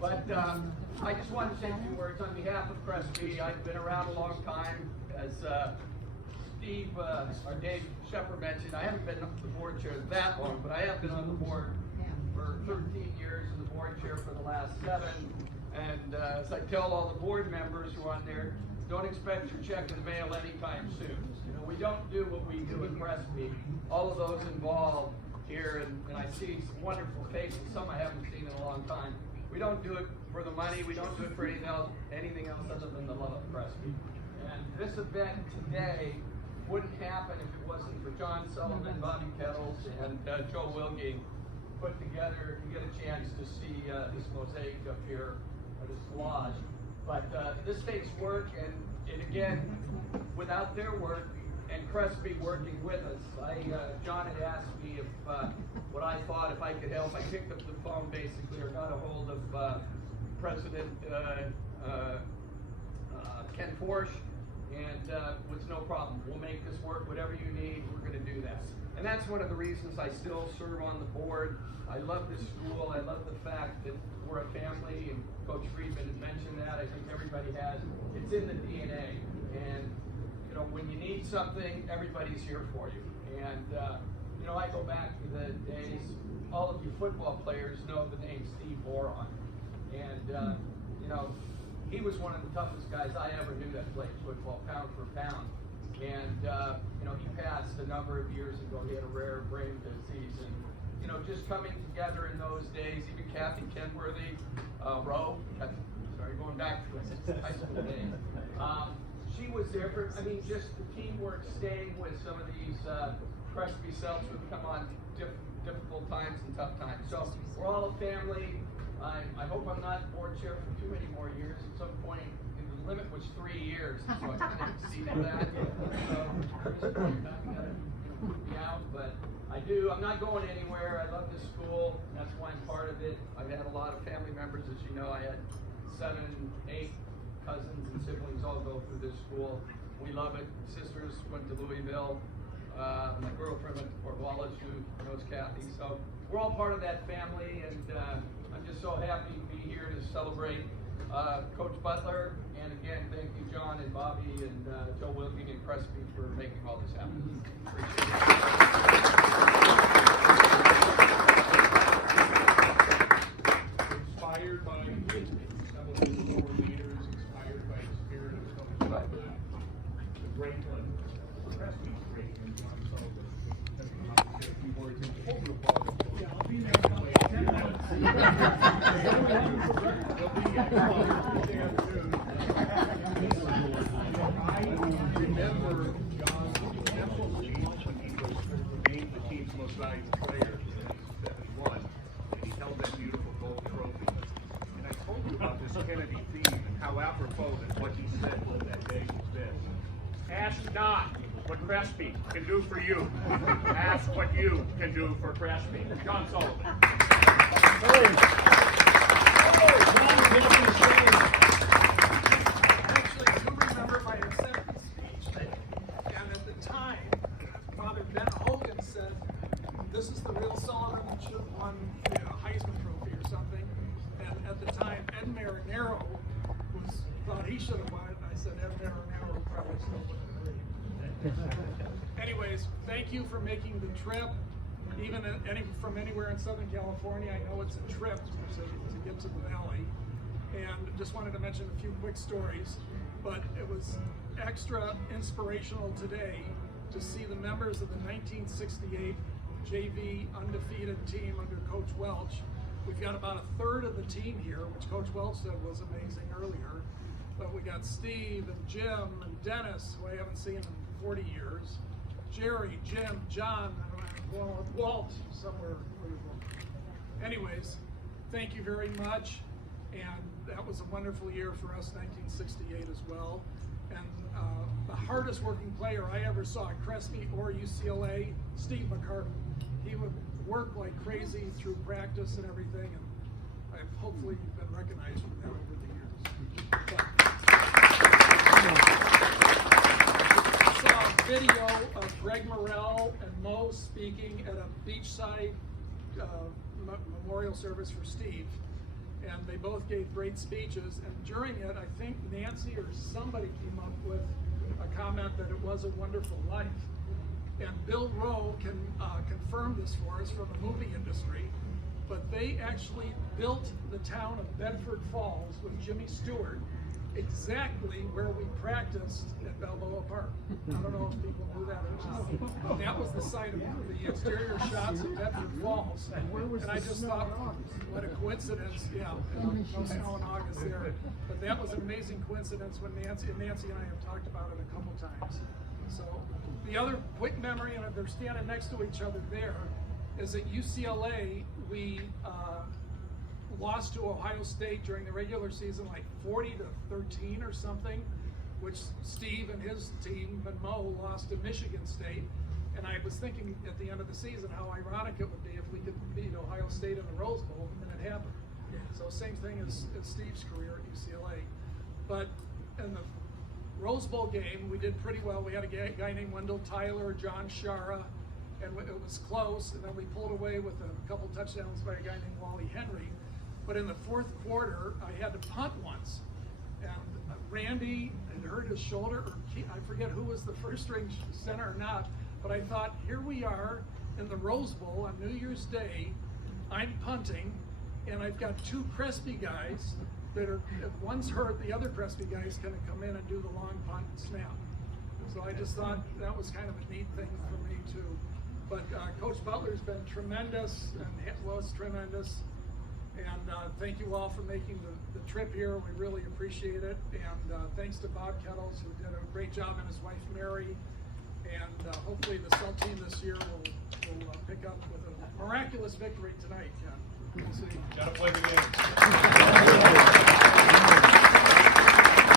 But I just wanted to say a few words on behalf of Crespi. I've been around a long time. As Steve or Dave Shepard mentioned, I haven't been the board chair that long, but I have been on the board for 13 years and the board chair for the last 7. And as I tell all the board members who are on there, don't expect your check in the mail anytime soon. You know, we don't do what we do at Crespi. All of those involved here, and I see some wonderful faces, some I haven't seen in a long time. We don't do it for the money, we don't do it for anything else other than the love of Crespi. And this event today wouldn't happen if it wasn't for John Sullivan, Bobby Kettles, and Joe Wilking put together to get a chance to see this mosaic up here, or this collage. But this takes work, and again, without their work and Crespi working with us, John had asked me if what I thought if I could help. I picked up the phone basically, or got a hold of President Ken Forsch, and was no problem. We'll make this work. Whatever you need, we're going to do that. And that's one of the reasons I still serve on the board. I love this school. I love the fact that we're a family, and Coach Friedman had mentioned that. I think everybody has. It's in the DNA. And, you know, when you need something, everybody's here for you. And, you know, I go back to the days, all of you football players know the name Steve Boron. And, you know, he was one of the toughest guys I ever knew that played football, pound for pound. And, you know, he passed a number of years ago. He had a rare brain disease. And, you know, just coming together in those days, even Kathy Kenworthy, going back to high school days, she was there for, I mean, just the teamwork, staying with some of these Crespi Celts who have come on difficult times and tough times. So we're all a family. I hope I'm not board chair for too many more years. At some point, the limit was 3 years, so I kind of exceeded that. So at this point, I'm going to put me out, but I'm not going anywhere. I love this school. That's why I'm part of it. I've had a lot of family members, as you know. I had 7, 8 cousins and siblings all go through this school. We love it. Sisters went to Louisville. My girlfriend went to Fort Wallace, who knows Kathy. So we're all part of that family, and I'm just so happy to be here to celebrate Coach Butler. And again, thank you, John and Bobby and Joe Wilking and Crespi for making all this happen. Appreciate it. Inspired by some of the lower leaders, inspired by the spirit of Coach Butler, the great one, Crespi's great one, John Sullivan. A few words in the yeah, I'll be there in about 10 minutes. I remember John's successful speech when he was named the team's most valuable player in 1971, and he held that beautiful gold trophy. And I told you about this Kennedy theme and how apropos that what he said that day was this: ask not what Crespi can do for you. Ask what you can do for Crespi. John Sullivan. Actually, I do remember my acceptance speech, and at the time, Father Ben Hogan said, "This is the real Sullivan that should have won the Heisman Trophy or something." And at the time, Ed Marinero thought he should have won it. And I said, Ed Marinero probably still would have agreed. Anyways, thank you for making the trip. Even from anywhere in Southern California, I know it's a trip to get to the valley. And just wanted to mention a few quick stories, but it was extra inspirational today to see the members of the 1968 JV undefeated team under Coach Welch. We've got about a third of the team here, which Coach Welch said was amazing earlier. But we got Steve and Jim and Dennis, who I haven't seen in 40 years. Jerry, Jim, John, Walt, somewhere. Anyways, thank you very much. And that was a wonderful year for us, 1968 as well. And the hardest working player I ever saw at Crespi or UCLA, Steve McCarty. He would work like crazy through practice and everything, and I've hopefully been recognized for that over the years. I saw a video of Greg Morrell and Mo speaking at a beachside memorial service for Steve. and they both gave great speeches. And during it, I think Nancy or somebody came up with a comment that it was a wonderful life. And Bill Rowe can confirm this for us from the movie industry, but they actually built the town of Bedford Falls with Jimmy Stewart exactly where we practiced at Balboa Park. I don't know if people knew that or not. That was the site of the exterior shots of Bedford Falls. And I just thought, what a coincidence. Yeah, no snow in August there. But that was an amazing coincidence when Nancy and I have talked about it a couple times. So the other quick memory, and they're standing next to each other there, is at UCLA, we lost to Ohio State during the regular season, like 40-13 or something, which Steve and his team and Mo lost to Michigan State. And I was thinking at the end of the season how ironic it would be if we could beat Ohio State in the Rose Bowl, and it happened. So same thing as Steve's career at UCLA. But in the Rose Bowl game, we did pretty well. We had a guy named Wendell Tyler, John Shara, and it was close. And then we pulled away with a couple touchdowns by a guy named Wally Henry. But in the fourth quarter, I had to punt once. And Randy had hurt his shoulder, or I forget who was the first string center or not. But I thought, here we are in the Rose Bowl on New Year's Day. I'm punting, and I've got two Crespi guys that are, if one's hurt, the other Crespi guy is going to come in and do the long punt and snap. So I just thought that was kind of a neat thing for me too. But Coach Butler's been tremendous and was tremendous. And thank you all for making the trip here. We really appreciate it. And thanks to Bob Kettles, who did a great job, and his wife Mary. And hopefully the Cell team this year will pick up with a miraculous victory tonight, Ken. We'll see. Gotta play the game.